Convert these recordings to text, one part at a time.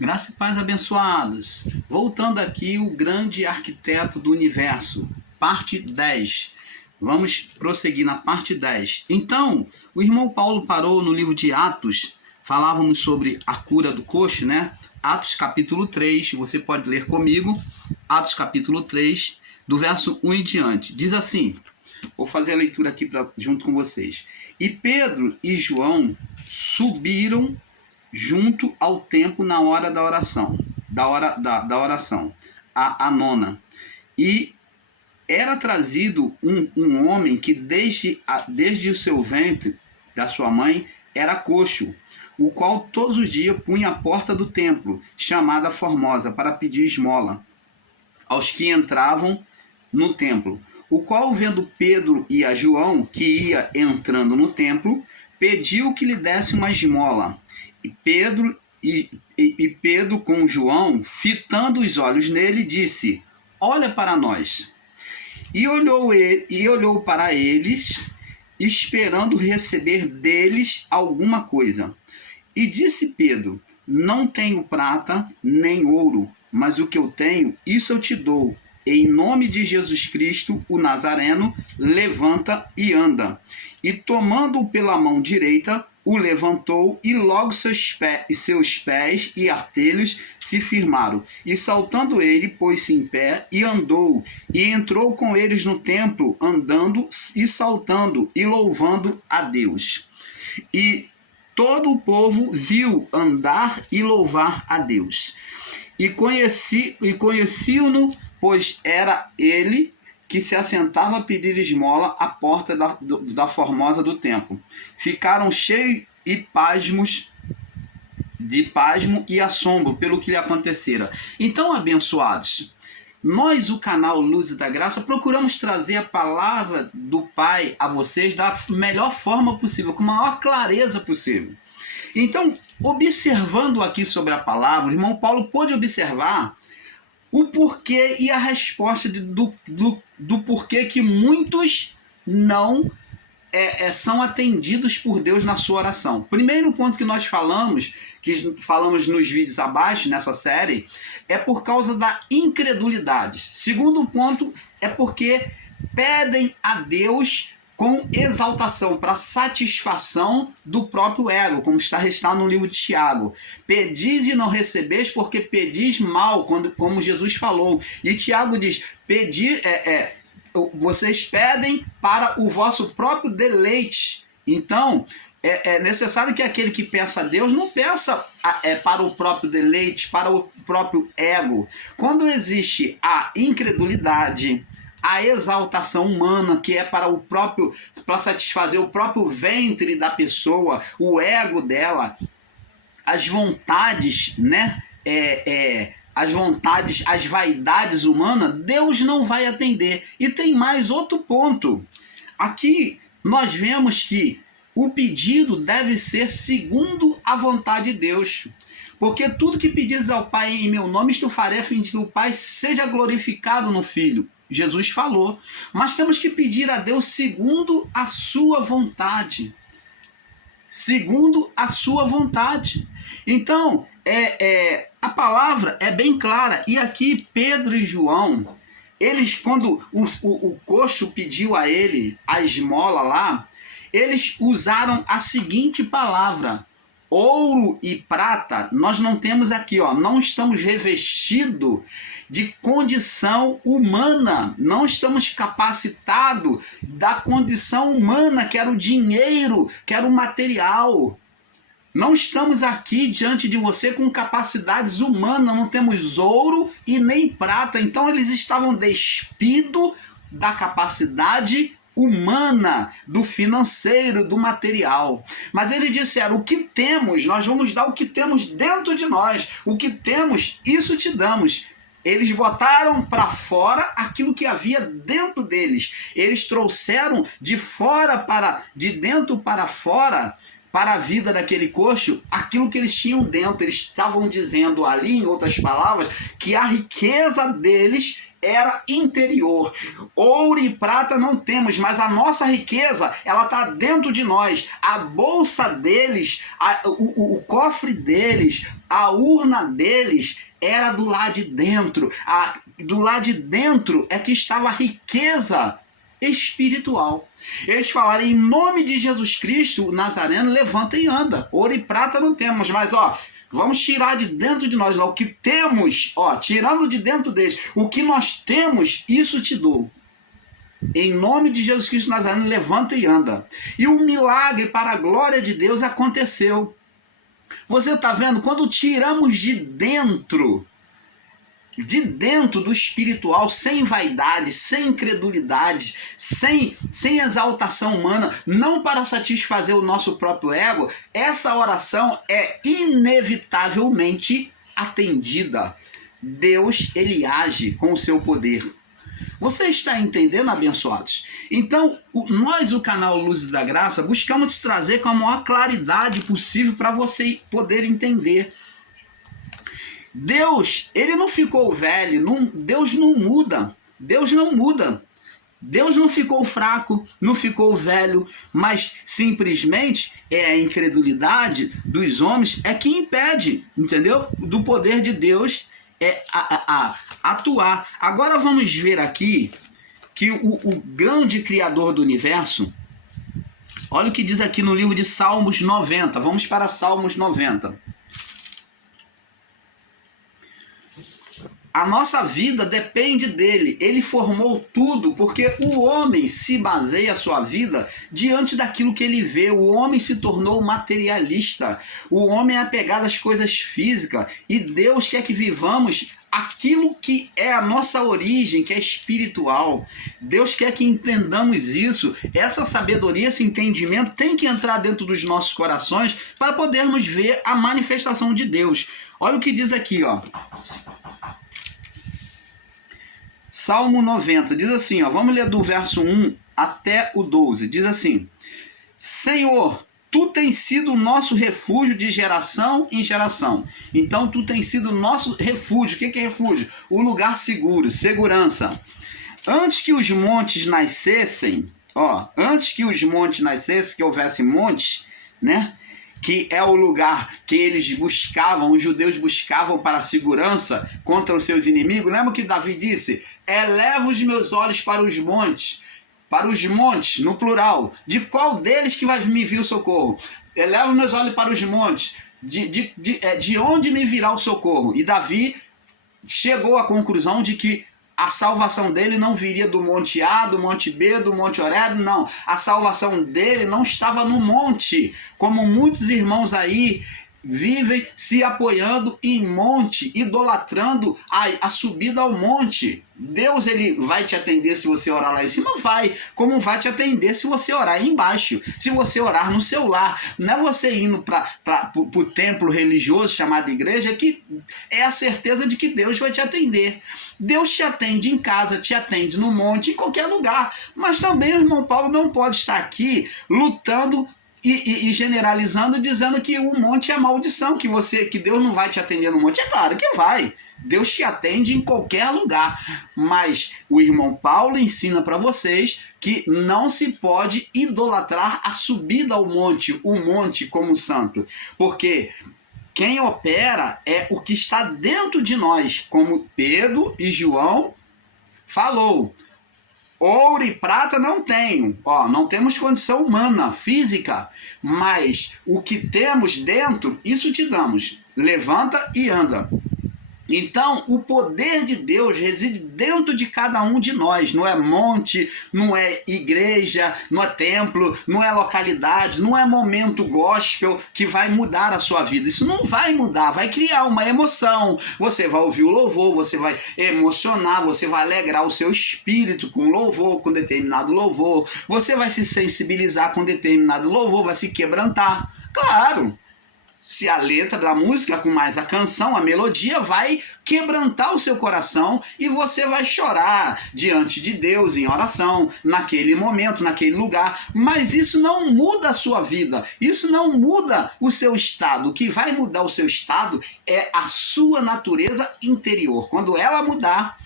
Graça e paz, abençoados. Voltando aqui, o grande arquiteto do universo, parte 10. Vamos prosseguir na parte 10. Então, o irmão Paulo parou no livro de Atos, falávamos sobre a cura do coxo, né? Atos capítulo 3, você pode ler comigo, Atos capítulo 3, do verso 1 em diante. Diz assim, vou fazer a leitura aqui junto com vocês. E Pedro e João subiram junto ao templo na hora da oração, da oração, a nona. E era trazido um homem que desde o seu ventre, da sua mãe, era coxo, o qual todos os dias punha a porta do templo, chamada Formosa, para pedir esmola aos que entravam no templo. O qual, vendo Pedro e a João, que ia entrando no templo, pediu que lhe desse uma esmola. E Pedro com João, fitando os olhos nele, disse: olha para nós. E olhou para eles, esperando receber deles alguma coisa. E disse Pedro: não tenho prata nem ouro, mas o que eu tenho, isso eu te dou. Em nome de Jesus Cristo, o Nazareno, levanta e anda. E tomando-o pela mão direita, o levantou, e logo seus pés e artelhos se firmaram. E saltando ele, pôs-se em pé e andou, e entrou com eles no templo, andando e saltando e louvando a Deus. E todo o povo viu andar e louvar a Deus. E conheciam-no, pois era ele que se assentava a pedir esmola à porta da Formosa do templo. Ficaram cheios de pasmo e assombro pelo que lhe acontecera. Então, abençoados, nós, o canal Luz da Graça, procuramos trazer a palavra do Pai a vocês da melhor forma possível, com a maior clareza possível. Então, observando aqui sobre a palavra, o irmão Paulo pôde observar o porquê e a resposta do porquê que muitos não são atendidos por Deus na sua oração. Primeiro ponto que nós falamos nos vídeos abaixo, nessa série, é por causa da incredulidade. Segundo ponto é porque pedem a Deus com exaltação, para satisfação do próprio ego, como está no livro de Tiago. Pedis e não recebeis, porque pedis mal, como Jesus falou. E Tiago diz, vocês pedem para o vosso próprio deleite. Então, é necessário que aquele que peça a Deus não peça para o próprio deleite, para o próprio ego. Quando existe a incredulidade, a exaltação humana, que é para satisfazer o próprio ventre da pessoa, o ego dela, as vontades, né? As vaidades humanas, Deus não vai atender. E tem mais outro ponto. Aqui nós vemos que o pedido deve ser segundo a vontade de Deus. Porque tudo que pedires ao Pai em meu nome, isto farei a fim de que o Pai seja glorificado no Filho. Jesus falou. Mas temos que pedir a Deus segundo a sua vontade. Segundo a sua vontade. Então, a palavra é bem clara. E aqui Pedro e João, eles, quando o coxo pediu a ele a esmola lá, eles usaram a seguinte palavra: ouro e prata nós não temos aqui, não estamos revestidos de condição humana, não estamos capacitados da condição humana, que era o dinheiro, que era o material. Não estamos aqui diante de você com capacidades humanas, não temos ouro e nem prata. Então eles estavam despidos da capacidade humana, do financeiro, do material. Mas eles disseram: o que temos, nós vamos dar o que temos dentro de nós. O que temos, isso te damos. Eles botaram para fora aquilo que havia dentro deles. Eles trouxeram de dentro para fora, para a vida daquele coxo, aquilo que eles tinham dentro. Eles estavam dizendo ali, em outras palavras, que a riqueza deles era interior. Ouro e prata não temos, mas a nossa riqueza, ela está dentro de nós. A bolsa deles, o cofre deles, a urna deles era do lado de dentro. Do lado de dentro é que estava a riqueza espiritual. Eles falaram: em nome de Jesus Cristo, o Nazareno, levanta e anda. Ouro e prata não temos, mas vamos tirar de dentro de nós o que temos, tirando de dentro deles. O que nós temos, isso te dou. Em nome de Jesus Cristo Nazareno, levanta e anda. E o milagre para a glória de Deus aconteceu. Você está vendo? Quando tiramos de dentro do espiritual, sem vaidade, sem incredulidade, sem exaltação humana, não para satisfazer o nosso próprio ego, essa oração é inevitavelmente atendida. Deus, ele age com o seu poder. Você está entendendo, abençoados? Então, nós, o canal Luzes da Graça, buscamos te trazer com a maior claridade possível para você poder entender. Deus, ele não ficou velho, Deus não muda, Deus não muda. Deus não ficou fraco, não ficou velho, mas simplesmente é a incredulidade dos homens é que impede, entendeu? Do poder de Deus atuar. Agora vamos ver aqui que o grande Criador do universo, olha o que diz aqui no livro de Salmos 90. Vamos para Salmos 90. A nossa vida depende dele. Ele formou tudo, porque o homem se baseia a sua vida diante daquilo que ele vê. O homem se tornou materialista. O homem é apegado às coisas físicas. E Deus quer que vivamos aquilo que é a nossa origem, que é espiritual. Deus quer que entendamos isso. Essa sabedoria, esse entendimento tem que entrar dentro dos nossos corações para podermos ver a manifestação de Deus. Olha o que diz aqui, Salmo 90, diz assim, vamos ler do verso 1 até o 12, diz assim: Senhor, tu tens sido o nosso refúgio de geração em geração. Então tu tens sido o nosso refúgio. O que é refúgio? O lugar seguro, segurança. Antes que os montes nascessem, que houvesse montes, né? Que é o lugar que eles buscavam, os judeus buscavam para a segurança contra os seus inimigos. Lembra que Davi disse: eleva os meus olhos para os montes, no plural. De qual deles que vai me vir o socorro? Eleva os meus olhos para os montes. De onde me virá o socorro? E Davi chegou à conclusão de que a salvação dele não viria do monte A, do monte B, do monte Horebe, não. A salvação dele não estava no monte, como muitos irmãos aí vivem se apoiando em monte, idolatrando a subida ao monte. Deus, ele vai te atender se você orar lá em cima? Vai. Como vai te atender se você orar aí embaixo? Se você orar no seu lar. Não é você indo para o templo religioso chamado igreja que é a certeza de que Deus vai te atender. Deus te atende em casa, te atende no monte, em qualquer lugar. Mas também o irmão Paulo não pode estar aqui lutando e generalizando, dizendo que o monte é maldição, que Deus não vai te atender no monte. É claro que vai. Deus te atende em qualquer lugar. Mas o irmão Paulo ensina para vocês que não se pode idolatrar a subida ao monte, o monte como santo. Porque quem opera é o que está dentro de nós, como Pedro e João falou. Ouro e prata não tenho, não temos condição humana, física, mas o que temos dentro, isso te damos. Levanta e anda. Então, o poder de Deus reside dentro de cada um de nós. Não é monte, não é igreja, não é templo, não é localidade, não é momento gospel que vai mudar a sua vida. Isso não vai mudar, vai criar uma emoção. Você vai ouvir o louvor, você vai emocionar, você vai alegrar o seu espírito com louvor, com determinado louvor. Você vai se sensibilizar com determinado louvor, vai se quebrantar. Claro! Se a letra da música, com mais a canção, a melodia, vai quebrantar o seu coração e você vai chorar diante de Deus em oração, naquele momento, naquele lugar. Mas isso não muda a sua vida, isso não muda o seu estado. O que vai mudar o seu estado é a sua natureza interior. Quando ela mudar,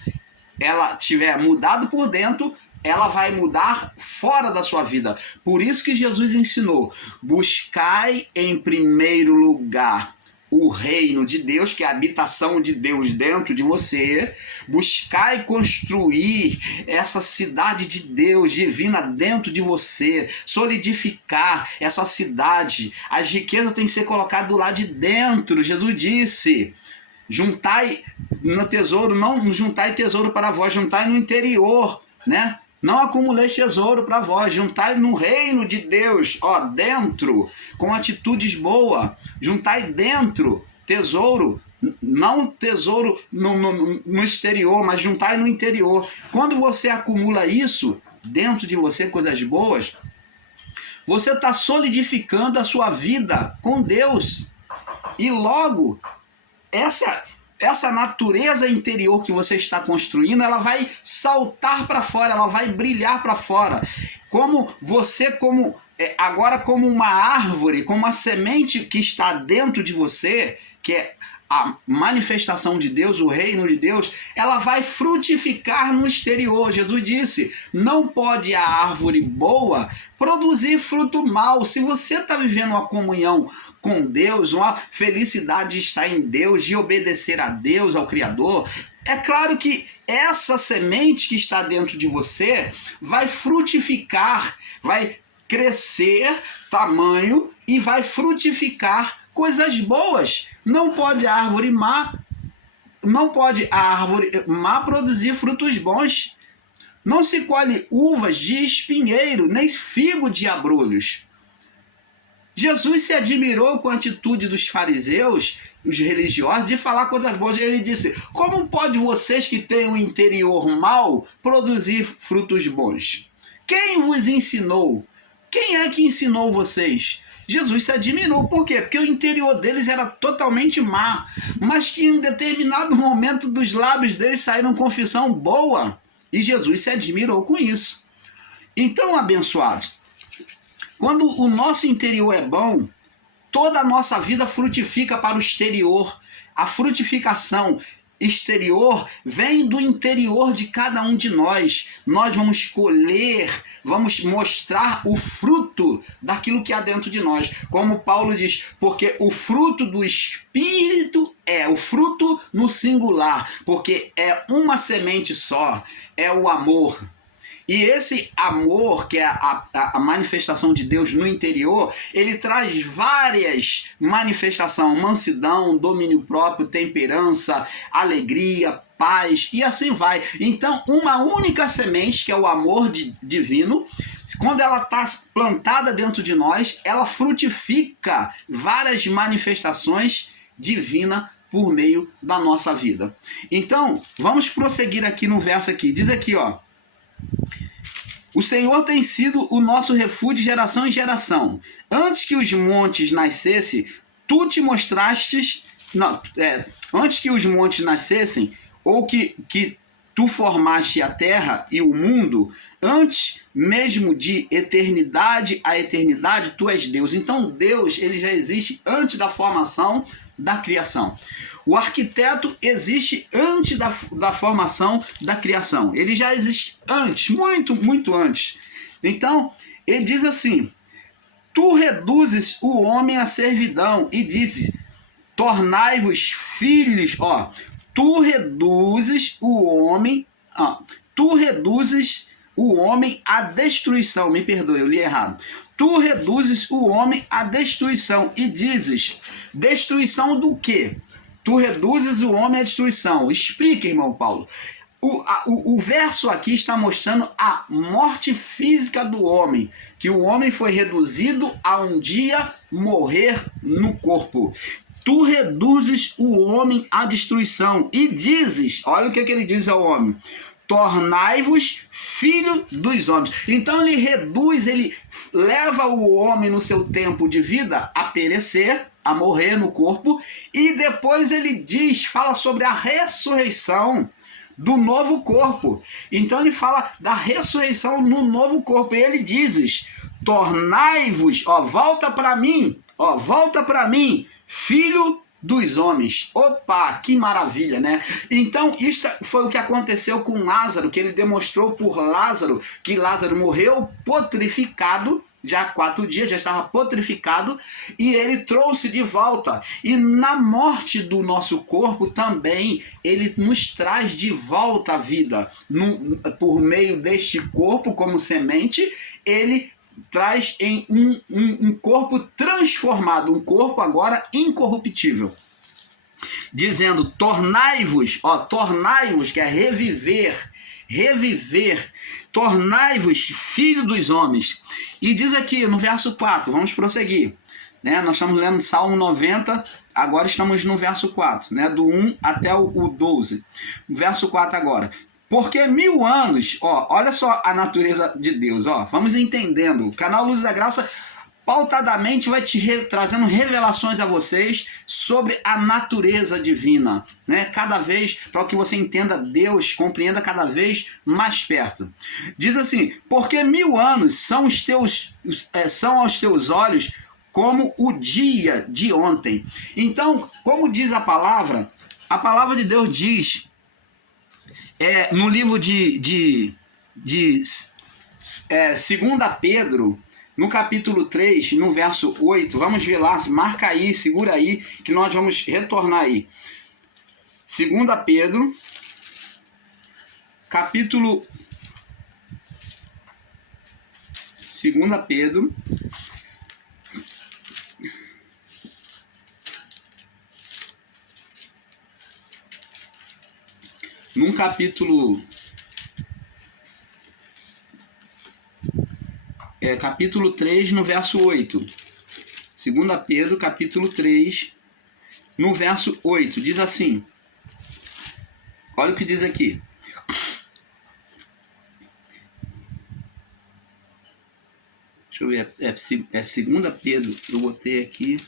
ela tiver mudado por dentro, ela vai mudar fora da sua vida. Por isso que Jesus ensinou: buscai em primeiro lugar o reino de Deus, que é a habitação de Deus dentro de você. Buscai construir essa cidade de Deus divina dentro de você, solidificar essa cidade. As riquezas têm que ser colocadas lá de dentro. Jesus disse: juntai no tesouro, não juntai tesouro para vós, juntai no interior, né? Não acumuleis tesouro para vós, juntai no reino de Deus, ó, dentro, com atitudes boas. Juntai dentro tesouro, não tesouro no exterior, mas juntai no interior. Quando você acumula isso dentro de você, coisas boas, você está solidificando a sua vida com Deus. E logo, essa natureza interior que você está construindo, ela vai saltar para fora, ela vai brilhar para fora. Agora como uma árvore, como uma semente que está dentro de você, que é a manifestação de Deus, o reino de Deus, ela vai frutificar no exterior. Jesus disse: não pode a árvore boa produzir fruto mau. Se você está vivendo uma comunhão com Deus, uma felicidade de estar em Deus, de obedecer a Deus, ao Criador, é claro que essa semente que está dentro de você vai frutificar, vai crescer tamanho e vai frutificar coisas boas. Não pode a árvore má produzir frutos bons. Não se colhe uvas de espinheiro, nem figo de abrolhos. Jesus se admirou com a atitude dos fariseus, os religiosos, de falar coisas boas. Ele disse: como pode vocês que têm um interior mau produzir frutos bons? Quem vos ensinou? Quem é que ensinou vocês? Jesus se admirou. Por quê? Porque o interior deles era totalmente má, mas que em um determinado momento dos lábios deles saíram confissão boa. E Jesus se admirou com isso. Então, abençoados, quando o nosso interior é bom, toda a nossa vida frutifica para o exterior. A frutificação exterior vem do interior de cada um de nós. Nós vamos colher, vamos mostrar o fruto daquilo que há dentro de nós. Como Paulo diz, porque o fruto do Espírito o fruto no singular, porque é uma semente só, é o amor. E esse amor, que é a manifestação de Deus no interior, ele traz várias manifestações: mansidão, domínio próprio, temperança, alegria, paz, e assim vai. Então, uma única semente, que é o amor divino, quando ela está plantada dentro de nós, ela frutifica várias manifestações divinas por meio da nossa vida. Então, vamos prosseguir aqui no verso aqui. Diz aqui, ó: o Senhor tem sido o nosso refúgio de geração em geração. Antes que os montes nascessem, tu te mostrastes... antes que os montes nascessem, ou que tu formaste a terra e o mundo, antes mesmo de eternidade a eternidade, tu és Deus. Então Deus, ele já existe antes da formação da criação. O arquiteto existe antes da formação da criação. Ele já existe antes, muito, muito antes. Então, ele diz assim: tu reduzes o homem à servidão e dizes: tornai-vos filhos. Ó, tu reduzes o homem à destruição. Me perdoe, eu li errado. Tu reduzes o homem à destruição e dizes: destruição do quê? Tu reduzes o homem à destruição. Explica, irmão Paulo. O verso aqui está mostrando a morte física do homem, que o homem foi reduzido a um dia morrer no corpo. Tu reduzes o homem à destruição e dizes, olha o que ele diz ao homem: tornai-vos filho dos homens. Então ele reduz, ele leva o homem no seu tempo de vida a perecer, a morrer no corpo, e depois ele fala sobre a ressurreição do novo corpo. Então ele fala da ressurreição no novo corpo, e ele diz: tornai-vos, volta para mim, filho dos homens. Opa, que maravilha, né? Então, isto foi o que aconteceu com Lázaro, que ele demonstrou por Lázaro, que Lázaro morreu putrificado, já há 4 dias, já estava putrificado, e ele trouxe de volta. E na morte do nosso corpo também, ele nos traz de volta a vida. Por meio deste corpo, como semente, ele traz em um corpo transformado, um corpo agora incorruptível. Dizendo, tornai-vos, que é reviver, tornai-vos filho dos homens. E diz aqui no verso 4, vamos prosseguir, né? Nós estamos lendo Salmo 90, agora estamos no verso 4, né? Do 1 até o 12. Verso 4 agora. Porque 1000 anos, olha só a natureza de Deus, vamos entendendo. O canal Luz da Graça pautadamente vai trazendo revelações a vocês sobre a natureza divina, né? Cada vez, para que você entenda Deus, compreenda cada vez mais perto. Diz assim, porque 1000 anos são aos teus olhos como o dia de ontem. Então, como diz a palavra de Deus diz, no livro de 2 Pedro, no capítulo 3, no verso 8, vamos ver lá, marca aí, segura aí, que nós vamos retornar aí. 2 Pedro, capítulo... 2 Pedro... Num capítulo... capítulo 3, no verso 8. 2 Pedro, capítulo 3, no verso 8. Diz assim. Olha o que diz aqui. Deixa eu ver. É 2 Pedro. Eu botei aqui.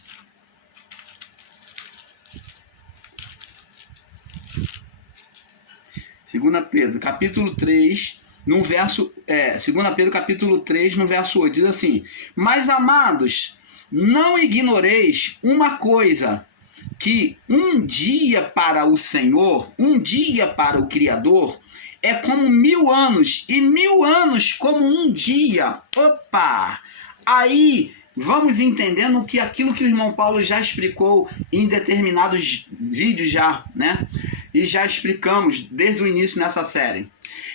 Segunda Pedro, capítulo 3, no verso... 2 Pedro, capítulo 3, no verso 8, diz assim: mas, amados, não ignoreis uma coisa, que um dia para o Senhor, um dia para o Criador, é como 1000 anos, e 1000 anos como um dia. Opa! Aí... vamos entendendo que aquilo que o irmão Paulo já explicou em determinados vídeos já, né? E já explicamos desde o início nessa série.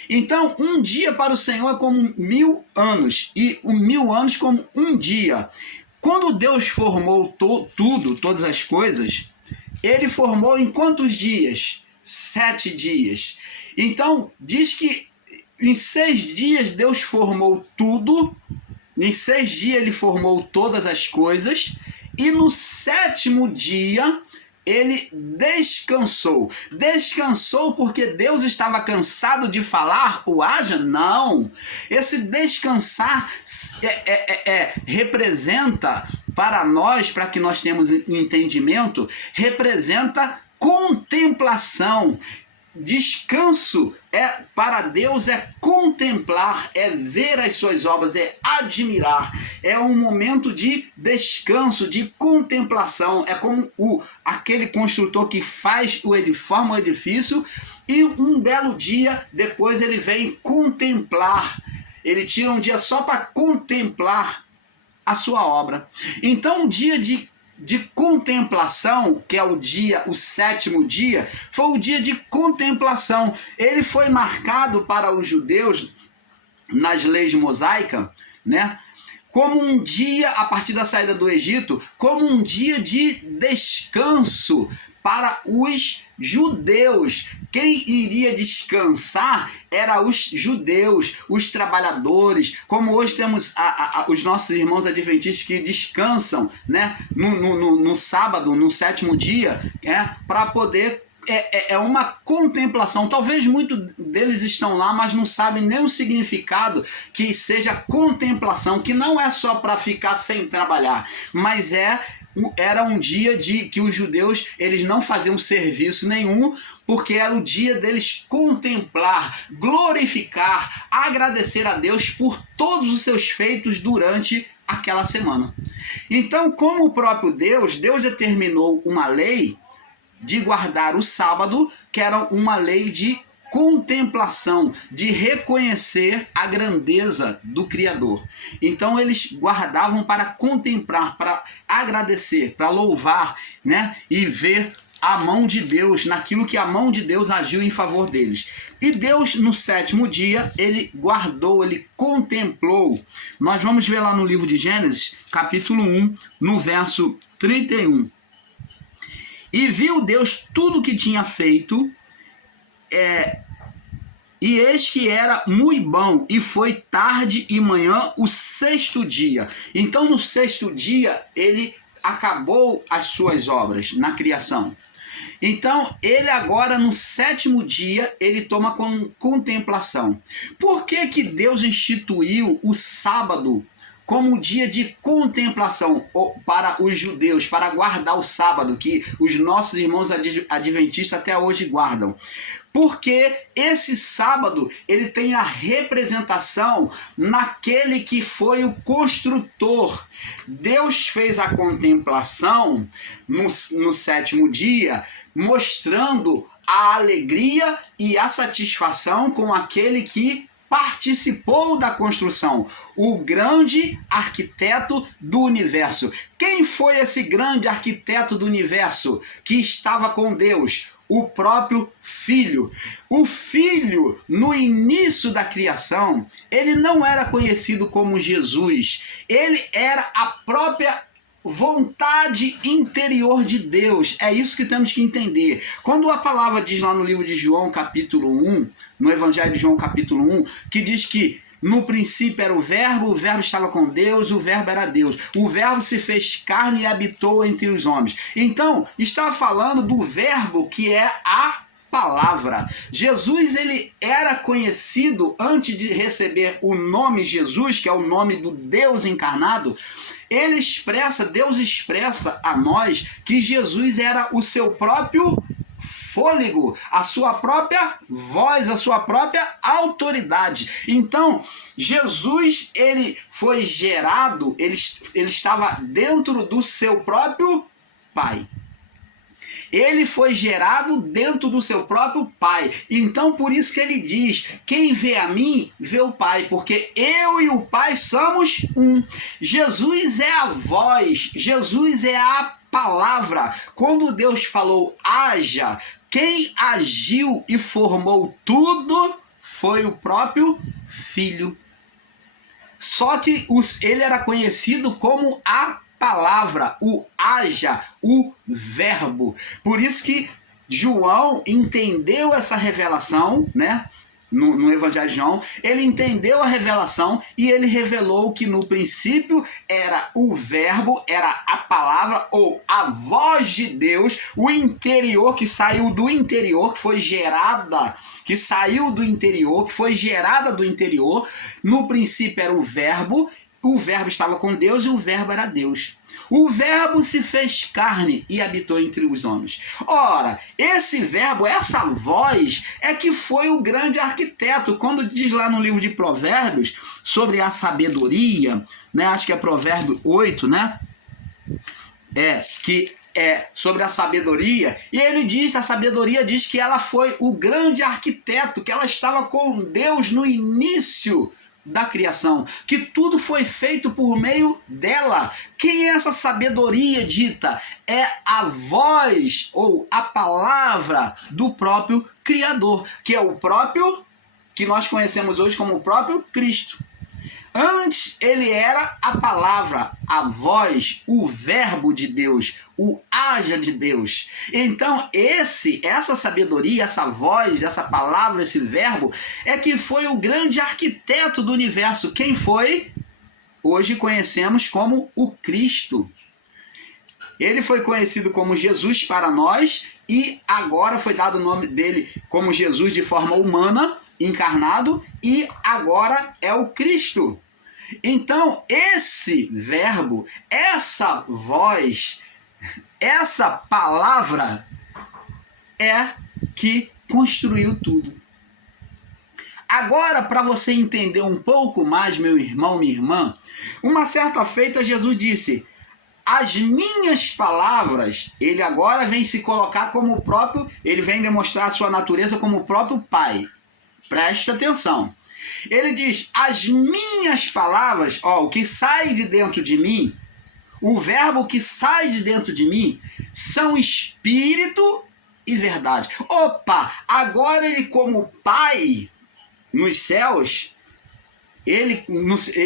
Então, um dia para o Senhor é como 1000 anos, e 1000 anos como um dia. Quando Deus formou todas as coisas, Ele formou em quantos dias? 7 dias. Então, diz que em 6 dias Deus formou tudo. Em 6 dias ele formou todas as coisas, e no 7º dia ele descansou. Descansou porque Deus estava cansado de falar o haja? Não. Esse descansar representa para nós, para que nós tenhamos entendimento, representa contemplação. Descanso para Deus é contemplar, é ver as suas obras, é admirar, é um momento de descanso, de contemplação. É como aquele construtor que forma o edifício, e um belo dia depois ele vem contemplar, ele tira um dia só para contemplar a sua obra. Então, um dia de contemplação, que é o 7º dia, foi o dia de contemplação. Ele foi marcado para os judeus, nas leis mosaicas, né, como um dia, a partir da saída do Egito, como um dia de descanso para os judeus. Quem iria descansar eram os judeus, os trabalhadores, como hoje temos os nossos irmãos adventistas que descansam, né, no sábado, no 7º dia, para poder... É uma contemplação. Talvez muitos deles estão lá, mas não sabem nem o significado que seja contemplação, que não é só para ficar sem trabalhar, mas era um dia que os judeus eles não faziam serviço nenhum, porque era o dia deles contemplar, glorificar, agradecer a Deus por todos os seus feitos durante aquela semana. Então, como o próprio Deus determinou uma lei de guardar o sábado, que era uma lei de contemplação, de reconhecer a grandeza do Criador. Então eles guardavam para contemplar, para agradecer, para louvar, né? E ver a mão de Deus, naquilo que a mão de Deus agiu em favor deles. E Deus, no sétimo dia, ele guardou, ele contemplou. Nós vamos ver lá no livro de Gênesis, capítulo 1, no verso 31. E viu Deus tudo o que tinha feito, e eis que era muito bom, e foi tarde e manhã o sexto dia. Então no sexto dia ele acabou as suas obras na criação. Então ele agora no sétimo dia ele toma como contemplação. Por que que Deus instituiu o sábado como dia de contemplação para os judeus, para guardar o sábado, que os nossos irmãos adventistas até hoje guardam? Porque esse sábado ele tem a representação naquele que foi o construtor. Deus fez a contemplação no sétimo dia, mostrando a alegria e a satisfação com aquele que participou da construção, o grande arquiteto do universo. Quem foi esse grande arquiteto do universo que estava com Deus? O próprio Filho. O Filho, no início da criação, ele não era conhecido como Jesus. Ele era a própria vontade interior de Deus. É isso que temos que entender. Quando a palavra diz lá no livro de João, capítulo 1, no Evangelho de João, capítulo 1, que diz que no princípio era o Verbo estava com Deus, o Verbo era Deus. O Verbo se fez carne e habitou entre os homens. Então, está falando do Verbo que é a palavra. Jesus, ele era conhecido antes de receber o nome Jesus, que é o nome do Deus encarnado. Deus expressa a nós que Jesus era o seu próprio fôlego, a sua própria voz, a sua própria autoridade. Então, Jesus, ele foi gerado, ele estava dentro do seu próprio Pai. Ele foi gerado dentro do seu próprio Pai. Então, por isso que ele diz, quem vê a mim, vê o Pai, porque eu e o Pai somos um. Jesus é a voz, Jesus é a palavra. Quando Deus falou, haja, quem agiu e formou tudo foi o próprio Filho. Só que ele era conhecido como a palavra, o haja, o verbo. Por isso que João entendeu essa revelação, né? No Evangelho de João, ele entendeu a revelação e ele revelou que no princípio era o verbo, era a palavra ou a voz de Deus, o interior que saiu do interior, que foi gerada, que saiu do interior, que foi gerada do interior. No princípio era o verbo estava com Deus e o verbo era Deus. O verbo se fez carne e habitou entre os homens. Ora, esse verbo, essa voz, é que foi o grande arquiteto. Quando diz lá no livro de Provérbios sobre a sabedoria, né? Acho que é Provérbio 8, né? Que é sobre a sabedoria, e ele diz, a sabedoria diz que ela foi o grande arquiteto, que ela estava com Deus no início da criação, que tudo foi feito por meio dela. Quem é essa sabedoria dita? É a voz ou a palavra do próprio Criador, que é o próprio, que nós conhecemos hoje como o próprio Cristo. Antes ele era a palavra, a voz, o verbo de Deus, o haja de Deus. Então essa sabedoria, essa voz, essa palavra, esse verbo, é que foi o grande arquiteto do universo. Quem foi? Hoje conhecemos como o Cristo. Ele foi conhecido como Jesus para nós e agora foi dado o nome dele como Jesus de forma humana, encarnado, e agora é o Cristo. Então, esse verbo, essa voz, essa palavra é que construiu tudo. Agora, para você entender um pouco mais, meu irmão, minha irmã, uma certa feita Jesus disse: as minhas palavras, ele agora vem se colocar como o próprio, ele vem demonstrar a sua natureza como o próprio Pai. Presta atenção. Ele diz: as minhas palavras, ó, o que sai de dentro de mim, o verbo que sai de dentro de mim, são espírito e verdade. Opa, agora ele como Pai nos céus, ele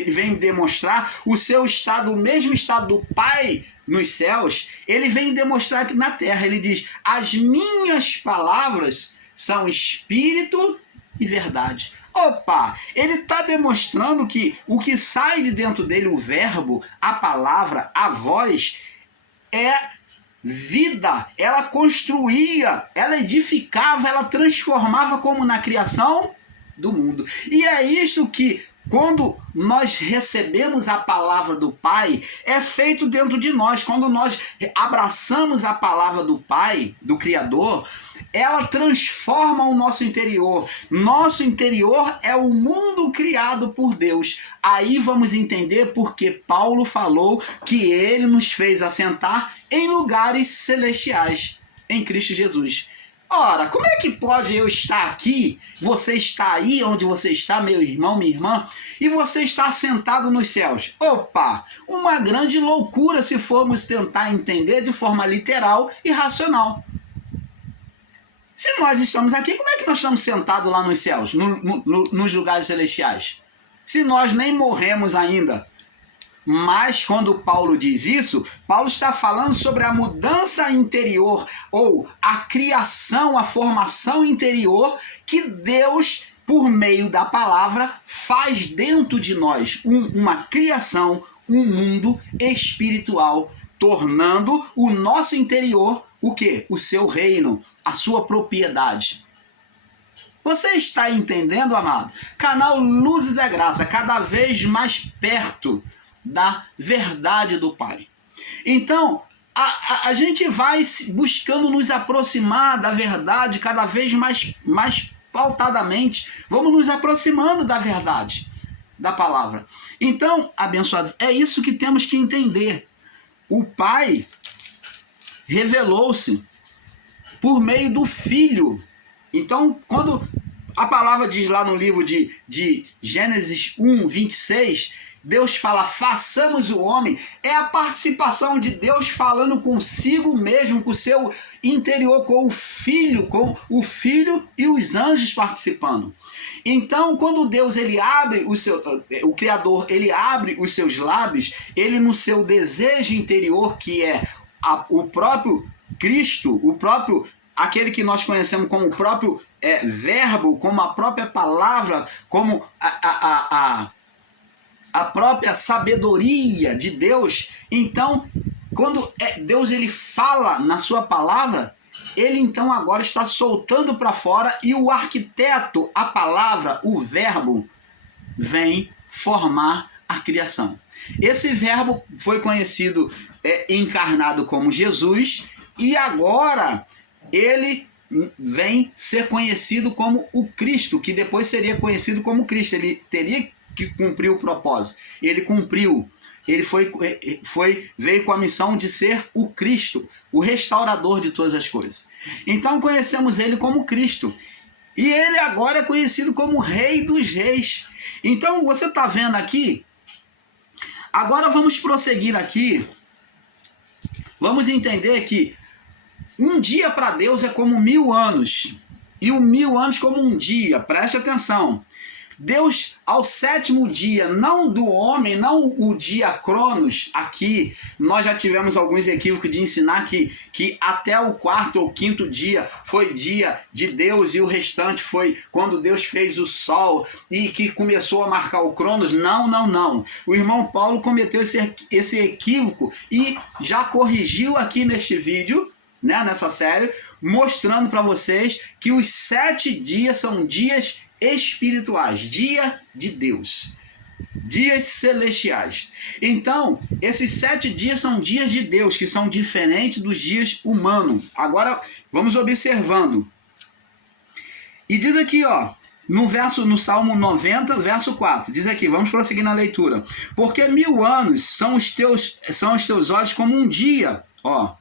vem demonstrar o seu estado, o mesmo estado do Pai nos céus, ele vem demonstrar aqui na terra. Ele diz: as minhas palavras são espírito e verdade. Opa, ele está demonstrando que o que sai de dentro dele, o verbo, a palavra, a voz, é vida. Ela construía, ela edificava, ela transformava, como na criação do mundo. E é isto que, quando nós recebemos a palavra do Pai, é feito dentro de nós. Quando nós abraçamos a palavra do Pai, do Criador, ela transforma o nosso interior. Nosso interior é o mundo criado por Deus. Aí vamos entender porque Paulo falou que ele nos fez assentar em lugares celestiais em Cristo Jesus. Ora, como é que pode eu estar aqui, você está aí onde você está, meu irmão, minha irmã, e você está sentado nos céus? Opa, uma grande loucura se formos tentar entender de forma literal e racional. Se nós estamos aqui, como é que nós estamos sentados lá nos céus, nos lugares celestiais? Se nós nem morremos ainda. Mas quando Paulo diz isso, Paulo está falando sobre a mudança interior, ou a criação, a formação interior que Deus, por meio da palavra, faz dentro de nós. Uma criação, um mundo espiritual, tornando o nosso interior o quê? O seu reino, a sua propriedade. Você está entendendo, amado? Canal Luzes da Graça, cada vez mais perto da verdade do Pai. Então, a gente vai buscando nos aproximar da verdade cada vez mais pautadamente. Vamos nos aproximando da verdade, da palavra. Então, abençoados, é isso que temos que entender. O Pai revelou-se por meio do Filho. Então, quando a palavra diz lá no livro de Gênesis 1, 26... Deus fala, façamos o homem, é a participação de Deus falando consigo mesmo, com o seu interior, com o Filho e os anjos participando. Então, quando Deus ele abre o Criador, ele abre os seus lábios, ele no seu desejo interior, que é o próprio Cristo, aquele que nós conhecemos como o próprio verbo, como a própria palavra, como a própria sabedoria de Deus. Então, quando Deus ele fala na sua palavra, ele então agora está soltando para fora, e o arquiteto, a palavra, o verbo, vem formar a criação. Esse verbo foi conhecido, encarnado como Jesus, e agora ele vem ser conhecido como o Cristo, que depois seria conhecido como Cristo. Ele teria que cumpriu o propósito. Ele cumpriu. Ele veio com a missão de ser o Cristo, o restaurador de todas as coisas. Então conhecemos ele como Cristo. E ele agora é conhecido como Rei dos Reis. Então você está vendo aqui? Agora vamos prosseguir aqui. Vamos entender que um dia para Deus é como 1000 anos. E 1000 anos como um dia. Preste atenção. Deus, ao 7º dia, não do homem, não o dia Cronos, aqui nós já tivemos alguns equívocos de ensinar que até o 4º ou 5º dia foi dia de Deus e o restante foi quando Deus fez o sol e que começou a marcar o Cronos. Não. O irmão Paulo cometeu esse equívoco e já corrigiu aqui neste vídeo, né, nessa série, mostrando para vocês que os 7 dias são dias espirituais, dia de Deus, dias celestiais. Então, esses 7 dias são dias de Deus, que são diferentes dos dias humanos. Agora, vamos observando. E diz aqui, ó, no Salmo 90, verso 4, diz aqui, vamos prosseguir na leitura. Porque 1000 anos são os teus olhos como um dia, ó,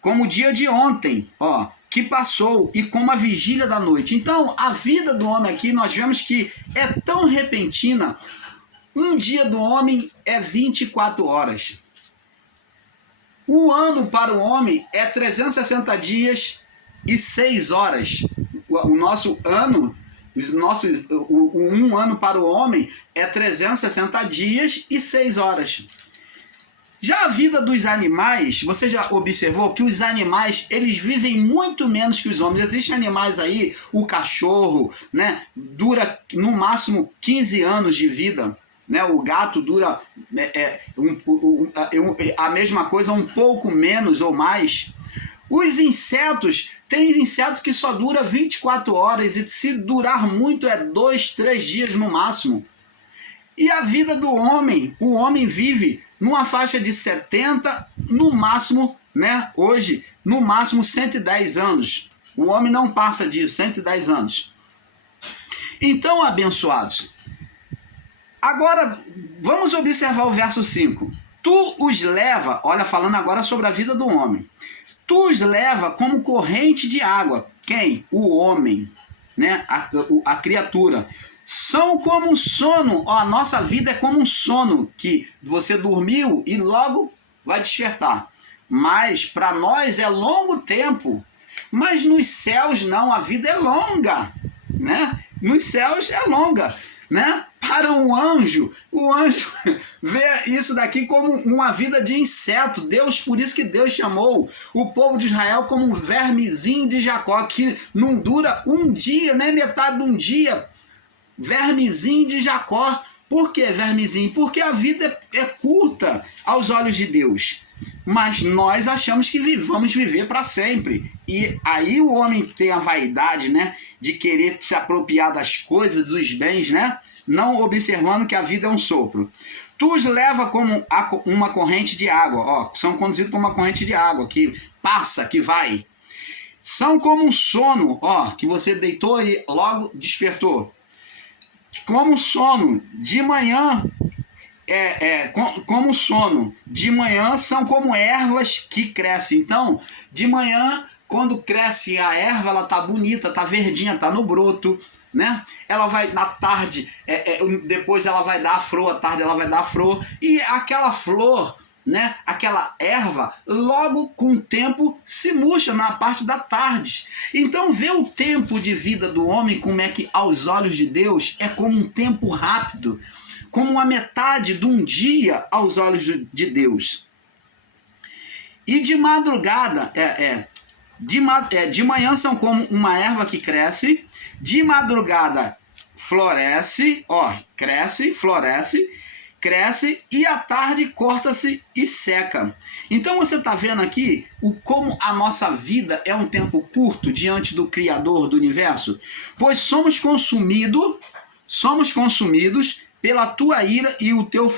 como o dia de ontem, ó, que passou, e como a vigília da noite. Então, a vida do homem aqui, nós vemos que é tão repentina. Um dia do homem é 24 horas. O ano para o homem é 360 dias e 6 horas. O nosso ano, um ano para o homem é 360 dias e 6 horas. Já a vida dos animais, você já observou que os animais, eles vivem muito menos que os homens. Existem animais aí, o cachorro, né, dura no máximo 15 anos de vida. Né, o gato dura a mesma coisa, um pouco menos ou mais. Os insetos, tem insetos que só dura 24 horas e se durar muito é 2, 3 dias no máximo. E a vida do homem, o homem vive numa faixa de 70, no máximo, né, hoje, no máximo 110 anos. O homem não passa disso, 110 anos. Então, abençoados, agora, vamos observar o verso 5. Tu os leva, olha, falando agora sobre a vida do homem. Tu os leva como corrente de água. Quem? O homem, né? A criatura. São como um sono. Ó, a nossa vida é como um sono, que você dormiu e logo vai despertar. Mas para nós é longo tempo. Mas nos céus não, a vida é longa, né? Nos céus é longa, né? Para um anjo, o anjo vê isso daqui como uma vida de inseto. Deus, por isso que Deus chamou o povo de Israel como um vermezinho de Jacó, que não dura um dia, nem metade de um dia. Vermezinho de Jacó. Por que vermezinho? Porque a vida é curta aos olhos de Deus. Mas nós achamos que vamos viver para sempre. E aí o homem tem a vaidade, né, de querer se apropriar das coisas, dos bens, né? Não observando que a vida é um sopro. Tu os leva como uma corrente de água, ó, são conduzidos como uma corrente de água, que passa, que vai. São como um sono, ó, que você deitou e logo despertou. Como um sono, de manhã, como sono, de manhã são como ervas que crescem. Então, de manhã, quando cresce a erva, ela tá bonita, tá verdinha, tá no broto, né? Ela vai, na tarde, depois ela vai dar a flor, à tarde ela vai dar a flor, e aquela flor, né, aquela erva, logo com o tempo se murcha na parte da tarde. Então vê o tempo de vida do homem, como é que aos olhos de Deus é como um tempo rápido, como a metade de um dia aos olhos de Deus. E de madrugada, de manhã são como uma erva que cresce, de madrugada floresce, ó, cresce, floresce, cresce, e à tarde corta-se e seca. Então você está vendo aqui como a nossa vida é um tempo curto diante do Criador do universo? Pois somos consumidos pela tua ira e o teu